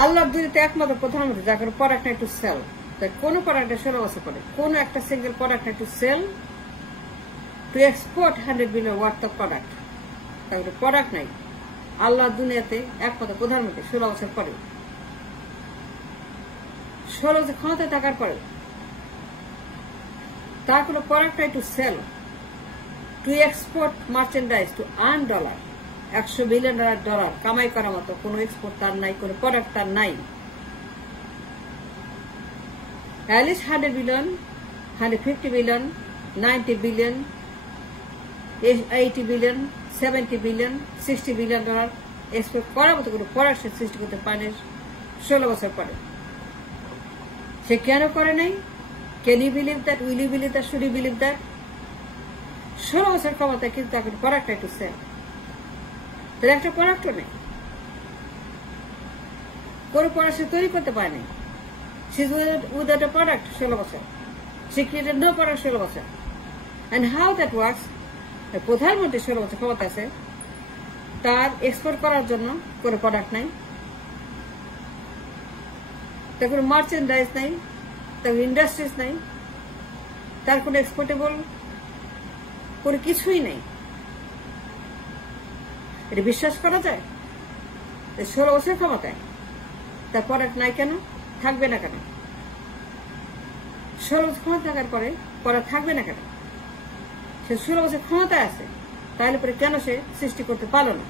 আল্লাহর দুনিয়াতে একমাত্র প্রধানমন্ত্রী যার কোনো প্রোডাক্ট নাই টু সেল। কোন প্রোডাক্টে 16 বছর পরে কোন একটা সিঙ্গেল প্রোডাক্ট নাই to sell to export 100 billion worth of product. তারপরে প্রোডাক্ট নাই আল্লাহর দুনিয়াতে একমাত্র প্রধানমন্ত্রী 16 বছর পরে, 16 বছর ক্ষমতায় থাকার পরে তার কোনো প্রোডাক্ট নাই to sell to export merchandise to earn dollar. 100 billion dollar কামাই করার মতো কোনো এক্সপোর্ট তার নাই, কোনো প্রোডাক্ট তার নাই। at least 100 billion, 150 billion, 90 billion, 80 billion, 70 billion, 60 billion dollar export করার মতো কোনো প্রোডাক্ট সৃষ্টি করতে পারে 16 বছর পরে। সে কেন করে নাই? Can you believe that? Will you believe that? Should you believe that? 16 বছর ক্ষমতায় কিন্তু তাকে প্রোডাক্ট একটু সেল, তার একটা প্রোডাক্টও নেই, কোনো প্রোডাক্ট সে তৈরি করতে পারেনি। She's without a product 16 বছর। She created no product 16 বছর। And how that works? প্রধানমন্ত্রী 16 বছর ক্ষমতা আছে, তার এক্সপোর্ট করার জন্য কোনো প্রোডাক্ট নাই, তার কোনো মার্চেন্ডাইজ নাই, তার ইন্ডাস্ট্রিজ নাই, তার কোনো এক্সপোর্টেবল কোনো কিছুই নেই। এটা বিশ্বাস করা যায়? 16 বছর ক্ষমতায় তার প্রোডাক্ট নাই কেন? থাকবে না কেন? 16 বছর ক্ষমতা থাকার পরে প্রোডাক্ট থাকবে না কেন? সে 16 বছর ক্ষমতায় আছে, তাহলে পরে কেন সে সৃষ্টি করতে পারলো না?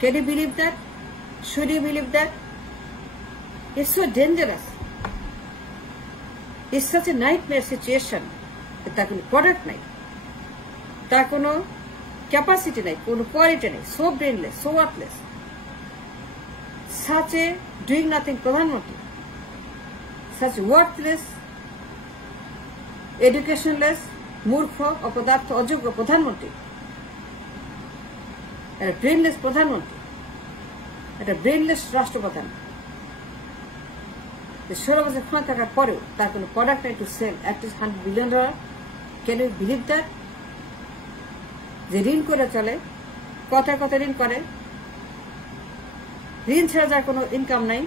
Can you believe that? Should you believe that? It's so dangerous, it's such a nightmare situation. তার কোনো প্রোডাক্ট নাই, তার কোনো ক্যাপাসিটি নাই, কোনো কোয়ালিটি নেই, so brainless, so worthless, such a doing nothing প্রধানমন্ত্রী, such worthless, educationless, মূর্খ, অপদার্থ, অযোগ্য প্রধানমন্ত্রী, একটা ব্রেনলেস প্রধানমন্ত্রী, একটা ব্রেনলেস রাষ্ট্রপ্রধান। 16 বছর ক্ষমতা থাকার পরেও তার কোনো প্রোডাক্ট নাই to sell at least $100 billion. Can you believe that? যে ঋণ করে চলে, কথায় কথা ঋণ করে, ঋণ ছাড়া যার কোনো ইনকাম নাই,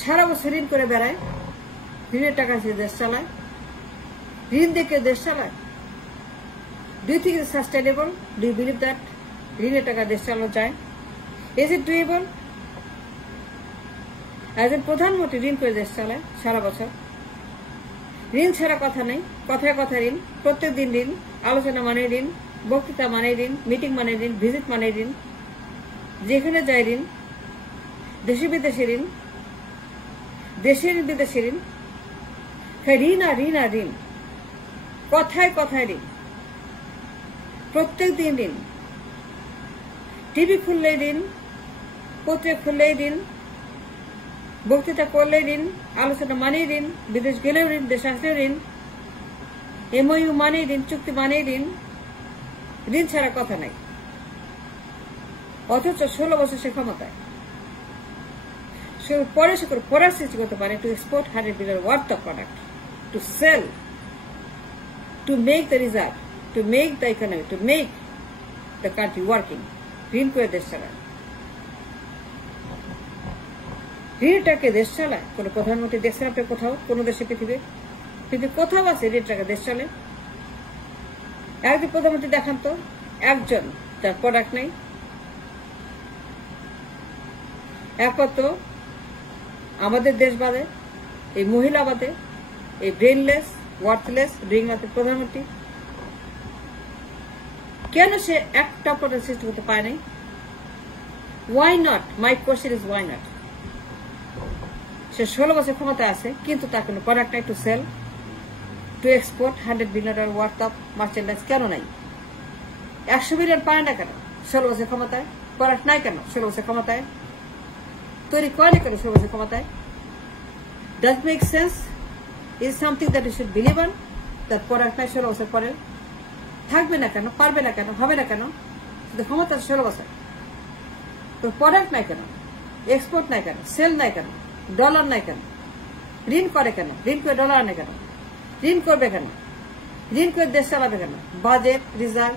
সারা বছর ঋণ করে বেড়ায়, ঋণের টাকা সে দেশ চালায়, ঋণ দেখে দেশ চালায়। Do you think it is sustainable? Do you believe that ঋণের টাকা দেশ চালানো যায়? Is it doable? একজন প্রধানমন্ত্রী ঋণ করে দেশ চালায় সারা বছর, ঋণ ছাড়া কথা নেই, কথায় কথা ঋণ, প্রত্যেক দিন ঋণ, আলোচনা মানে ঋণ, বক্তৃতা মানে ঋণ, মিটিং মানে ঋণ, ভিজিট মানে ঋণ, যেখানে যায় ঋণ, দেশে বিদেশে ঋণ, দেশের বিদেশে ঋণ, ঋণ আর ঋণ আর ঋণ, কথায় কথায় ঋণ, প্রত্যেক দিন ঋণ, টিভি খুললেই ঋণ, পত্রিকা খুললেই ঋণ, বক্তৃতা করলেই ঋণ, আলোচনা মানেই ঋণ, বিদেশ গেলেও ঋণ, দেশে আসলেও ঋণ, এমওইউ মানেই ঋণ, চুক্তি মানেই ঋণ, ঋণ ছাড়া কথা নাই। অথচ 16 বছর সে ক্ষমতায়, পরে সে করে প্রোডাক্ট সৃষ্টি করতে পারে to export 100 billion worth of product, to sell, to make the reserve, to make the economy, to make the country working. ঋণ করে দেশ চালায়, ঋণটাকে দেশ চালায় কোনো প্রধানমন্ত্রী দেখছেন আপনি কোথাও? কোনো দেশে পৃথিবীর কোথাও আছে ঋণটাকে দেশ চালায়? একজন প্রধানমন্ত্রী দেখান তো একজন তার প্রোডাক্ট নেই। একত আমাদের দেশ বাদে, এই মহিলা বাদে, এই ব্রেনলেস, ওয়ার্থলেস, ডুইং নাথিং প্রধানমন্ত্রী, কেন সে একটা প্রোডাক্ট সৃষ্টি করতে পারে নাই? Why not? My question is why not? সে 16 বছর ক্ষমতা আছে, কিন্তু তার কোনো প্রোডাক্ট নাই to sell, to export 100 billion worth of merchandise কেন নাই? 100 বিলিয়ন পায় না কেন 16 বছর ক্ষমতায়? প্রোডাক্ট নাই কেন 16 বছর ক্ষমতায়? তৈরি করে কেন 16 বছর ক্ষমতায়? Does make sense? Is something that you should believe on? তার প্রোডাক্ট নাই 16 বছর পরে, থাকবে না কেন? পারবে না কেন? হবে না কেন? ক্ষমতা 16 বছর, তো প্রোডাক্ট নাই কেন? এক্সপোর্ট নাই কেন? সেল নাই কেন? ডলার নাই কেন? ঋণ করে কেন? ঋণ করে ডলার আনে কেন? ঋণ করবে কেন? ঋণ করে দেশ চালাবে কেন? বাজেট, রিজার্ভ,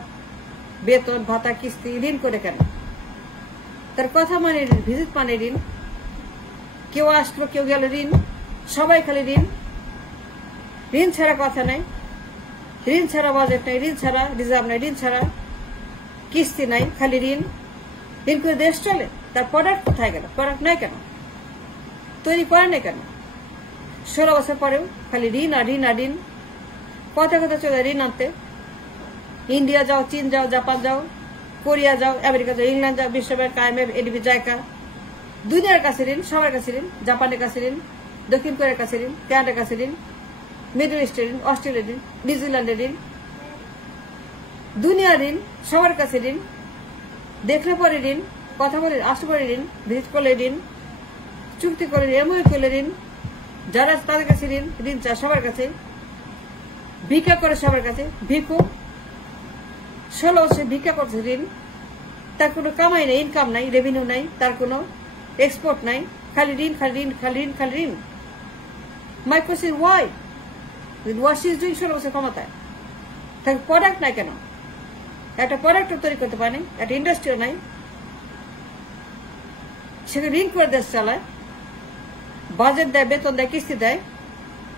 বেতন ভাতা, কিস্তি ঋণ করে কেন? তার কথা মানে ঋণ, ভিজিট মানে ঋণ, কেউ আসলো কেউ গেল ঋণ, সবাই খালি ঋণ। ঋণ ছাড়া কথা নাই, ঋণ ছাড়া বাজেট নাই, ঋণ ছাড়া রিজার্ভ নাই, ঋণ ছাড়া কিস্তি নাই, খালি ঋণ। ঋণ করে দেশ চলে, তার প্রোডাক্ট কোথায় গেল? প্রোডাক্ট নাই কেন? তৈরি করে নাই কেন? 16 বছর পরেও খালি ঋণ আর ঋণ আর ঋণ। কথা কথা চলে ঋণ আনতে। ইন্ডিয়া যাও, চীন যাও, জাপান যাও, কোরিয়া যাও, আমেরিকা যাও, ইংল্যান্ড যাও, বিশ্বব্যাংক, IMF, ADB, জাইকা, দুনিয়ার কাছে ঋণ, সবার কাছে ঋণ। জাপানের কাছে ঋণ, দক্ষিণ কোরিয়ার কাছে ঋণ, কানাডার কাছে ঋণ, মিডল ইস্টের ঋণ, অস্ট্রেলিয়ার ঋণ, নিউজিল্যান্ডের ঋণ, দুনিয়ার ঋণ, সবার কাছে ঋণ। দেখলে পরে ঋণ, কথা বলে আসতে পরে ঋণ, ভিজিট করলে ঋণ, চুক্তি করে এমওইউ করলে ঋণ, যারা তাদের কাছে ঋণ, ঋণ চায় সবার কাছে, ভিক্ষা করে সবার কাছে। ভিক্ষু 16 বছর ভিক্ষা করছে ঋণ, তার কোনো কামাই নেই, ইনকাম নাই, রেভিনিউ নাই, তার কোনো এক্সপোর্ট নাই, খালি ঋণ, খালি ঋণ, খালি ঋণ, খালি ঋণ। My question, why? What she is doing 16 বছর ক্ষমতায়? তার প্রোডাক্ট নাই কেন? একটা প্রোডাক্ট তৈরি করতে পারেনি, একটা ইন্ডাস্ট্রিও নাই, সেখানে ঋণ করে দেশ চালায়, বাজেট দেয়, বেতন দেয়, কিস্তি দেয়,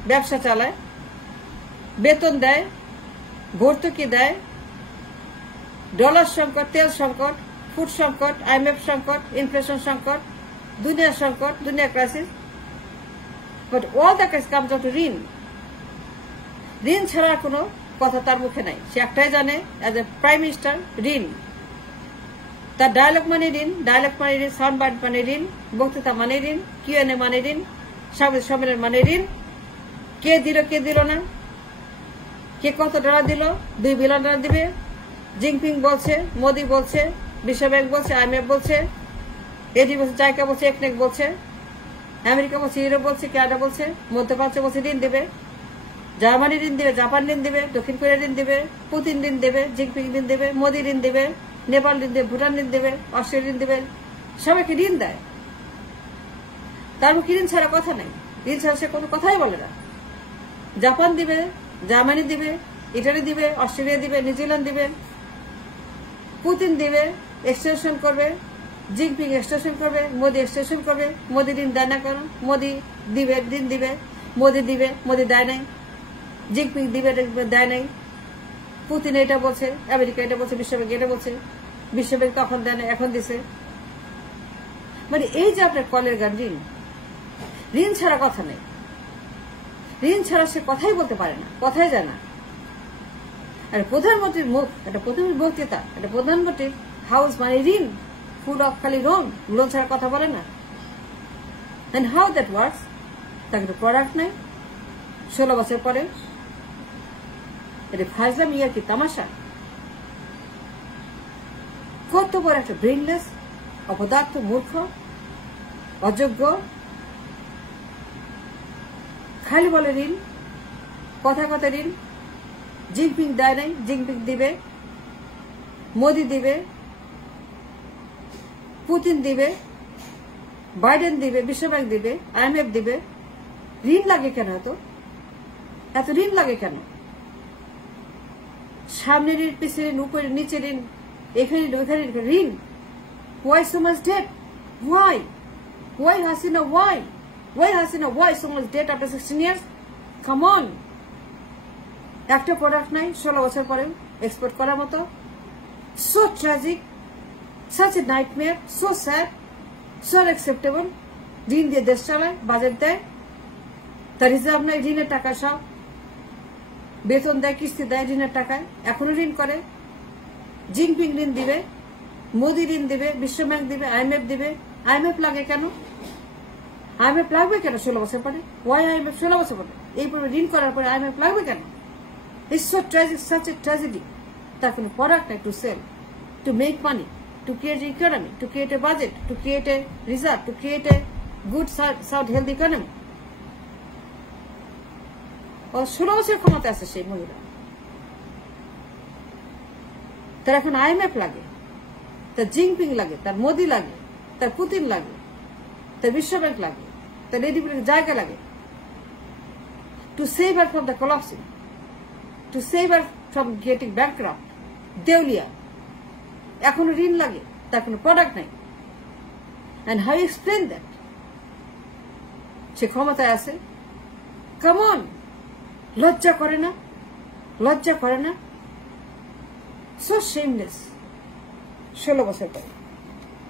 ব্যবসা চালায়, বেতন দেয়, ভর্তুকি দেয়, ডলার সংকট, তেল সংকট, ফুড সংকট, IMF সংকট, ইনফ্লেশন সংকট, দুনিয়ার সংকট, দুনিয়ার crisis. But all the crisis comes out to ঋণ। ঋণ ছাড়া কোনো কথা তার মুখে নাই। সে একটাই জানে, অ্যাজ এ প্রাইম মিনিস্টার, ঋণ। তার ডায়লগ মানে ঋণ, ডায়লগ মানে ঋণ, সাউন্ড বাইট মানে ঋণ, বক্তৃতা মানে ঋণ, Q&A মানে ঋণ, সাংবাদিক সম্মেলন মানে ঋণ। কে দিল কে দিল না, কে কত ডলার দিল, $2 বিলিয়ন দিবে, জিনপিং বলছে, মোদি বলছে, বিশ্বব্যাংক বলছে, IMF বলছে, ADB বলছে, জাইকা বলছে, একনেক বলছে, আমেরিকা বলছে, ইউরোপ বলছে, কানাডা বলছে, মধ্যপ্রাচ্য বলছে ঋণ দেবে, জার্মানি ঋণ দেবে, জাপান ঋণ দেবে, দক্ষিণ কোরিয়া ঋণ দেবে, পুতিন ঋণ দেবে, জিনপিং ঋণ দেবে, মোদি ঋণ দেবে, নেপাল ঋণ দেবে, ভুটান ঋণ দেবে, অস্ট্রেলিয়া ঋণ দেবে, সবাইকে ঋণ দেয়। তার মুখে ঋণ ছাড়া কথা নেই, ঋণ ছাড়া সে কোনো কথাই বলে না। জাপান দিবে, জার্মানি দিবে, ইটালি দিবে, অস্ট্রেলিয়া দিবে, নিউজিল্যান্ড দিবে, পুতিন দিবে, এক্সটেনশন করবে, জিনপিং এক্সটেনশন করবে, মোদি এক্সটেনশন করবে। মোদি ঋণ দেয় না কেন? মোদি দিবে, ঋণ দিবে, মোদি দিবে, মোদি দেয় নাই, জিনপিং দিবে, দেয় নাই, পুতিন এটা বলছে, আমেরিকা এটা বলছে, বিশ্বব্যাংক এটা বলছে, বিশ্বব্যাংক তখন দেয় না, এখন দিছে। মানে এই যে আপনার কলের গান ঋণ, ঋণ ছাড়া কথা নেই, ঋণ ছাড়া সে কথাই বলতে পারে না, কথাই যায় না। আর প্রধানমন্ত্রীর মুখ, একটা প্রধানমন্ত্রীর বক্তৃতা, একটা প্রধানমন্ত্রীর হাউস মানে ঋণ, ফুড অফ খালি লোন, লোন ছাড়া কথা বলে না। And how that works? তাকে তো প্রোডাক্ট নাই 16 বছর পরে। এটা ফাজলাম, ইয়ার কি তামাশা? কত বড় একটা ব্রেনলেস, অপদার্থ, মূর্খ, অযোগ্য, খালি বলে ঋণ, কথা কথা ঋণ। জিনপিং দেয় নাই, জিনপিং দিবে, মোদি দিবে, পুতিন দিবে, বাইডেন দিবে, বিশ্বব্যাংক দিবে, IMF দিবে। ঋণ লাগে কেন? এত ঋণ লাগে কেন? সামনে ঋণ, পিছনে ঋণ, উপরে নিচে ঋণ, এখানে ওইখানে ঋণ। Why so much debt? Why? Why Hasina? Why? Why Hasina? Why so much debt after 16 years? Come on. একটা প্রোডাক্ট নাই 16 বছর পরে এক্সপোর্ট করার মতো। So tragic, such a nightmare, so sad, so unacceptable. ঋণ দিয়ে দেশ চালায়, বাজেট দেয়, তার হিসাব নাই, ঋণের টাকা সব বেতন দেয়, কিস্তি দেয় ঋণের টাকায়, এখনো ঋণ করে। জিনপিং ঋণ দিবে, মোদি ঋণ দিবে, বিশ্বব্যাংক দিবে, IMF দিবে। IMF লাগে কেন? IMF লাগবে কেন 16 বছর পরে? ওয়াই IMF 16 বছর পরে এই ঋণ করার পরে IMF লাগবে কেন? It's so tragic, such a tragedy. তার কোনো প্রোডাক্ট নাই to sell, to make money, to create an economy, to create a budget, to create a reserve, to create a good, sound, healthy economy. 16 বছর ক্ষমতা আছে সেই মহিলা। তার এখন IMF লাগে, তার জিনপিং লাগে, তার মোদি লাগে, তার পুতিন লাগে, তার বিশ্বব্যাংক লাগে, তার ADB জায়গা লাগে, to save her from the collapsing, to save her from getting bankrupt, দেউলিয়া। এখনো ঋণ লাগে, তার কোনো প্রোডাক্ট নাই। And how you explain that? সে ক্ষমতায় আছে, কাম অন, লজ্জা করে না, লজ্জা করে না, সো শেমলেস। 16 বছর পরে